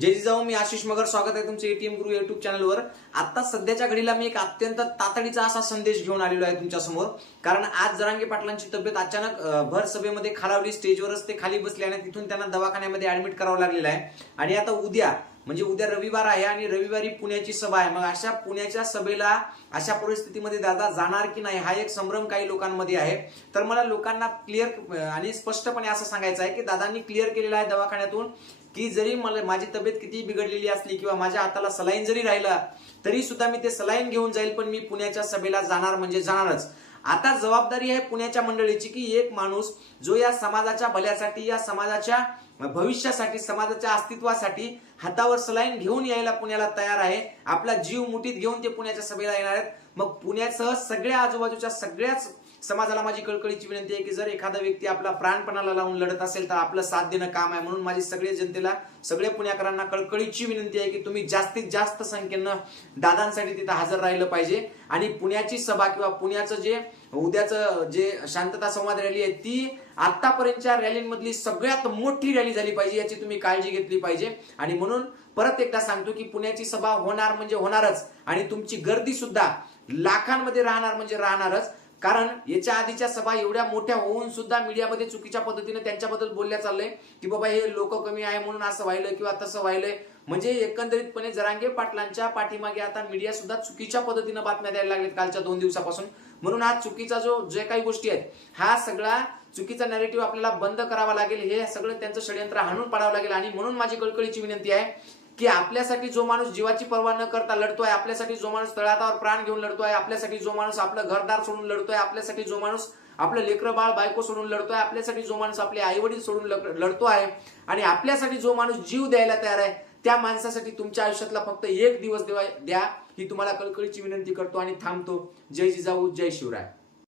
जय जिजाऊ मी आशिष मगर. स्वागत आहे तुमचं एटीएम गुरु युट्यूब चॅनलवर आता सध्याच्या घडीला मी एक अत्यंत तातडीचा असा संदेश घेऊन आलेलो आहे तुमच्यासमोर कारण आज जरांगे पाटलांची तब्येत अचानक भर सभेमध्ये खालावली स्टेजवरच ते खाली बसले आणि तिथून त्यांना दवाखान्यामध्ये ऍडमिट करावं लागलेलं आहे. आणि आता उद्या म्हणजे उद्या रविवार आहे आणि रविवारी पुण्याची सभा आहे. मग अशा पुण्याच्या सभेला अशा परिस्थितीमध्ये दादा जाणार की नाही हा एक संभ्रम काही लोकांमध्ये आहे. तर मला लोकांना क्लिअर आणि स्पष्टपणे असं सांगायचं आहे की दादांनी क्लिअर केलेलं आहे दवाखान्यातून. की जरी मला माझी तब्येत किती बिघडलेली असली किंवा माझ्या हाताला सलाईन जरी राहिला तरी सुद्धा मी ते सलाईन घेऊन जाईल पण मी पुण्याच्या सभेला जाणार म्हणजे जाणारच. आता जबाबदारी आहे पुण्याच्या मंडळीची की एक माणूस जो या समाजाच्या भल्यासाठी या समाजाच्या भविष्यासाठी समाजाच्या अस्तित्वासाठी हातावर सलाईन घेऊन यायला पुण्याला तयार आहे. आपला जीव मुठीत घेऊन ते पुण्याच्या सभेला येणार आहेत. मग पुण्यासह सगळ्या आजूबाजूच्या सगळ्याच समाजाला माझी कळकळीची विनंती आहे की जर एखादा व्यक्ती आपला प्राणपणाला लावून लढत असेल तर आपलं साथ देणं काम आहे म्हणून माझी सगळ्या जनतेला सगळ्या पुण्याकरांना कळकळीची विनंती आहे की तुम्ही जास्तीत जास्त संख्येनं दादांसाठी तिथं हजर राहिलं पाहिजे. आणि पुण्याची सभा किंवा पुण्याचं जे उद्याचं जे शांतता संवाद रॅली आहे ती आतापर्यंतच्या रॅलींमधली सगळ्यात मोठी रॅली झाली पाहिजे याची तुम्ही काळजी घेतली पाहिजे. आणि म्हणून परत एकदा सांगतो की पुण्याची सभा होणार म्हणजे होणारच. आणि तुमची गर्दी सुद्धा लाखांमध्ये राहणार म्हणजे राहणारच. कारण याच्या आधीच्या सभा एवढ्या मोठ्या होऊन सुद्धा मीडियामध्ये चुकीच्या पद्धतीने त्यांच्याबद्दल बोलल्या चाललंय की बाबा हे लोक कमी आहे म्हणून असं व्हायलंय किंवा तसं व्हायलंय. म्हणजे एकंदरीतपणे जरांगे पाटलांच्या पाठीमागे आता मीडिया सुद्धा चुकीच्या पद्धतीनं बातम्या द्यायला लागलेत कालच्या दोन दिवसापासून. म्हणून हा चुकीचा जो जे काही गोष्टी आहेत हा सगळा चुकीचा नॅरेटिव्ह आपल्याला बंद करावा लागेल हे सगळं त्यांचं षडयंत्र हाणून पाडावं लागेल. आणि म्हणून माझी कळकळीची विनंती आहे की आपल्यासाठी जो माणूस जीवाची पर्वा न करता लढतोय आपल्यासाठी जो माणूस तळातावर प्राण घेऊन लढतोय आपल्यासाठी जो माणूस आपलं घरदार सोडून लढतोय आपल्यासाठी जो माणूस आपलं लेकरं बाळ बायको सोडून लढतोय आपल्यासाठी जो माणूस आपले आई वडील सोडून लढतो आहे आणि आपल्यासाठी जो माणूस जीव द्यायला तयार आहे त्या माणसासाठी तुमच्या आयुष्यातला फक्त एक दिवस देवा द्या. ही तुम्हाला कळकळीची विनंती करतो आणि थांबतो. जय जिजाऊ जय शिवराय.